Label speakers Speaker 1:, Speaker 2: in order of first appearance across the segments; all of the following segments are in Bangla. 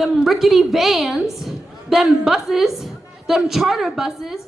Speaker 1: them rickety vans, them buses, them charter buses,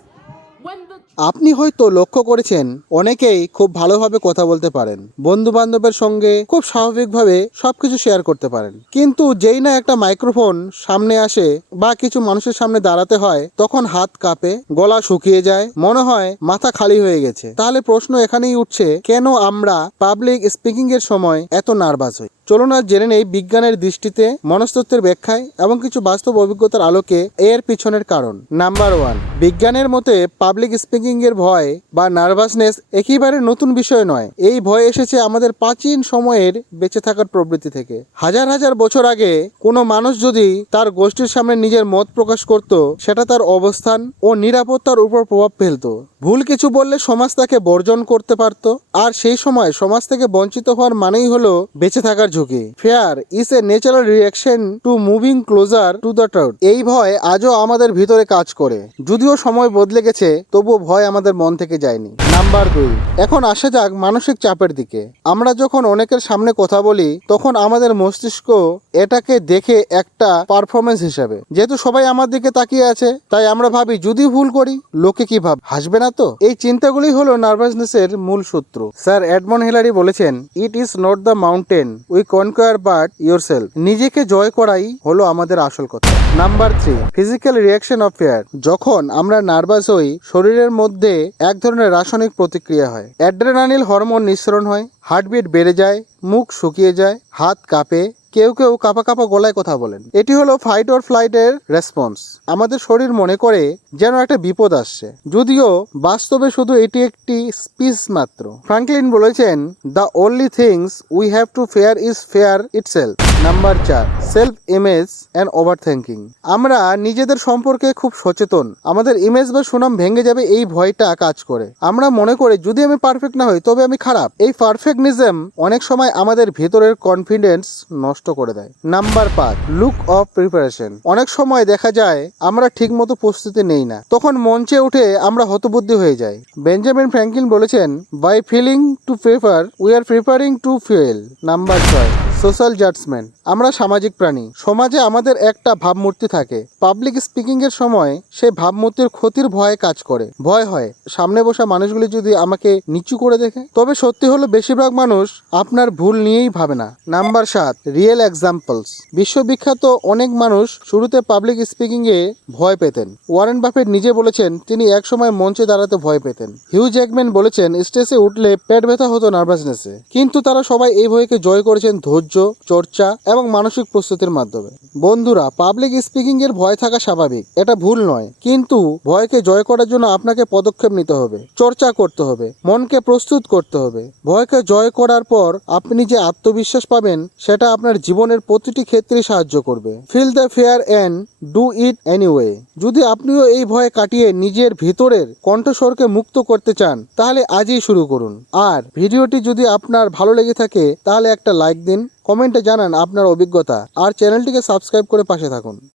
Speaker 2: আপনি হয়তো লক্ষ্য করেছেন অনেকেই খুব ভালোভাবে কথা বলতে পারেন। বন্ধু বান্ধবের সঙ্গে খুব স্বাভাবিকভাবে সবকিছু শেয়ার করতে পারেন। কিন্তু যেই না একটা মাইক্রোফোন সামনে আসে বা কিছু মানুষের সামনে দাঁড়াতে হয় তখন হাত কাঁপে গলা শুকিয়ে যায় মনে হয় মাথা খালি হয়ে গেছে। তাহলে প্রশ্ন এখানেই উঠছে কেন আমরা পাবলিক স্পিকিং এর সময় এত নার্ভাস হই? চলুন আজ জেনে নেই বিজ্ঞানের দৃষ্টিতে মনস্তত্ত্বের ব্যাখ্যায় এবং কিছু বাস্তব অভিজ্ঞতার আলোকে এর পিছনের কারণ। নাম্বার ওয়ান বিজ্ঞানের মতে পাবলিক স্পিকিং এর ভয় বা নার্ভাসনেস একেবারে নতুন বিষয় নয়। এই ভয় এসেছে আমাদের প্রাচীন সময়ের বেঁচে থাকার প্রবৃত্তি থেকে। হাজার হাজার বছর আগে কোনো মানুষ যদি তার গোষ্ঠীর সামনে নিজের মত প্রকাশ করত, সেটা তার অবস্থান ও নিরাপত্তার উপর প্রভাব ফেলতো। ভুল কিছু বললে সমাজ তাকে বর্জন করতে পারত, আর সেই সময় সমাজ থেকে বঞ্চিত হওয়ার মানেই হলো বেঁচে থাকার ঝুঁকি। Fear is a natural reaction to moving closer to the truth. এই ভয় আজও আমাদের ভিতরে কাজ করে। যদিও সময় বদলে গেছে, তবুও ভয় আমাদের মন থেকে যায়নি। নাম্বার দুই। এখন আসা যাক মানসিক চাপের দিকে। আমরা যখন অনেকের সামনে কথা বলি, তখন আমাদের মস্তিষ্ক এটাকে দেখে একটা পারফরমেন্স হিসাবে। যেহেতু সবাই আমার দিকে তাকিয়ে আছে, তাই আমরা ভাবি, যদি ভুল করি, লোকে কি ভাব, হাসবে না তো? এই চিন্তাগুলি হলো নার্ভাসনেসের মূল সূত্র। স্যার এডমন হিলারি বলেছেন it is not the mountain we conquer but self নিজেকে জয় করাই হলো আমাদের আসল কথা। Number three physical reaction of fear যখন আমরা নার্ভাস হই, শরীরের মধ্যে এক ধরনের রাসায়নিক প্রতিক্রিয়া হয়। অ্যাড্রেনালিল হরমোন নিঃসরণ হয়, হার্টবিট বেড়ে যায়, মুখ শুকিয়ে যায়, হাত কাঁপে, কেউ কেউ কাপা কাপা গলায় কথা বলেন। এটি হলো ফাইট অর ফ্লাইটের রেসপন্স আমাদের শরীর মনে করে যেন একটা বিপদ আসছে। যদিও বাস্তবে শুধু এটি একটি স্পিচ মাত্র। ফ্রাঙ্কলিন বলেছেন the only things we have to fear is fear itself number চার self image and overthinking আমরা নিজেদের সম্পর্কে খুব সচেতন। আমাদের ইমেজ বা সুনাম ভেঙে যাবে এই ভয়টা কাজ করে। আমরা মনে করি, যদি আমি পারফেক্ট না হই, তবে আমি খারাপ। এই পারফেক্টনিজম অনেক সময় আমাদের ভেতরের কনফিডেন্স নষ্ট করে দেয়। নাম্বার পাঁচ লুক অফ প্রিপারেশন অনেক সময় দেখা যায়, আমরা ঠিকমতো প্রস্তুতি নেই না। তখন মঞ্চে উঠে আমরা হতবুদ্ধি হয়ে যাই। বেঞ্জামিন ফ্র্যাঙ্কলিন বলেছেন by failing to prepare we are preparing to fail number ছয় সোশ্যাল জাজমেন্ট আমরা সামাজিক প্রাণী। সমাজে আমাদের একটা ভাবমূর্তি থাকে। পাবলিক স্পিকিং এর সময় সেই ভাবমূর্তির ক্ষতির ভয়ে কাজ করে। ভয় হয়। সামনে বসা মানুষগুলি যদি আমাকে নিচু করে দেখে, তবে সত্যি হলো বেশিরভাগ মানুষ আপনার ভুল নিয়েই ভাবে না। নাম্বার সাত, রিয়েল এক্সাম্পলস। বিশ্ববিখ্যাত অনেক মানুষ শুরুতে পাবলিক স্পিকিং এ ভয় পেতেন। ওয়ারেন বাফেট নিজে বলেছেন, তিনি একসময় মঞ্চে দাঁড়াতে ভয় পেতেন। হিউ জ্যাকম্যান বলেছেন, স্টেজে উঠলে পেট ব্যথা হতো নার্ভাসনেসে। কিন্তু তারা সবাই এই ভয়কে জয় করেছেন ধৈর্য, চর্চা এবং মানসিক প্রস্তুতির মাধ্যমে। বন্ধুরা পাবলিক স্পিকিং এর ভয় থাকা স্বাভাবিক। এটা ভুল নয়। কিন্তু ভয়কে জয় করার জন্য আপনাকে পদক্ষেপ নিতে হবে। চর্চা করতে হবে। মনকে প্রস্তুত করতে হবে। ভয়কে জয় করার পর আপনি যে আত্মবিশ্বাস পাবেন, সেটা আপনার জীবনের প্রতিটি ক্ষেত্রে সাহায্য করবে। Feel the fear and do it anyway যদি আপনিও এই ভয় কাটিয়ে নিজের ভিতরের কণ্ঠস্বরকে মুক্ত করতে চান, তাহলে আজই শুরু করুন। আর ভিডিওটি যদি আপনার ভালো লেগে থাকে, তাহলে একটা লাইক দিন। কমেন্টে জানান আপনার অভিজ্ঞতা। আর চ্যানেলটিকে সাবস্ক্রাইব করে পাশে থাকুন।